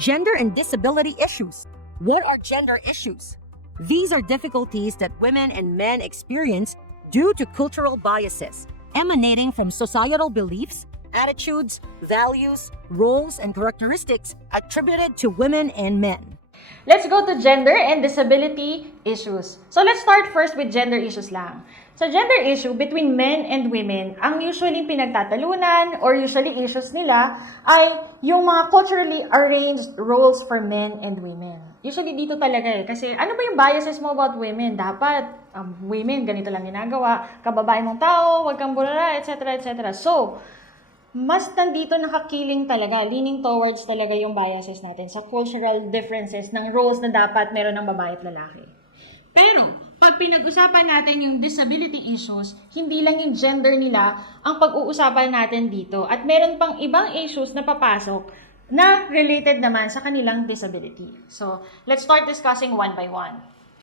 Gender and disability issues. What are gender issues? These are difficulties that women and men experience due to cultural biases, emanating from societal beliefs, attitudes, values, roles, and characteristics attributed to women and men. Let's go to gender and disability issues. So let's start first with gender issues lang. Sa gender issue, between men and women, ang usually pinagtatalunan or usually issues nila ay yung mga culturally arranged roles for men and women. Usually dito talaga kasi ano ba yung biases mo about women? Dapat women ganito lang ginagawa, kababae mong tao, wag kang bulala, etc. etc. So, mas nandito nakakiling talaga, leaning towards talaga yung biases natin sa cultural differences ng roles na dapat meron ng babae at lalaki. Pero, pag pinag-usapan natin yung disability issues, hindi lang yung gender nila ang pag-uusapan natin dito. At meron pang ibang issues na papasok na related naman sa kanilang disability. So, let's start discussing one by one.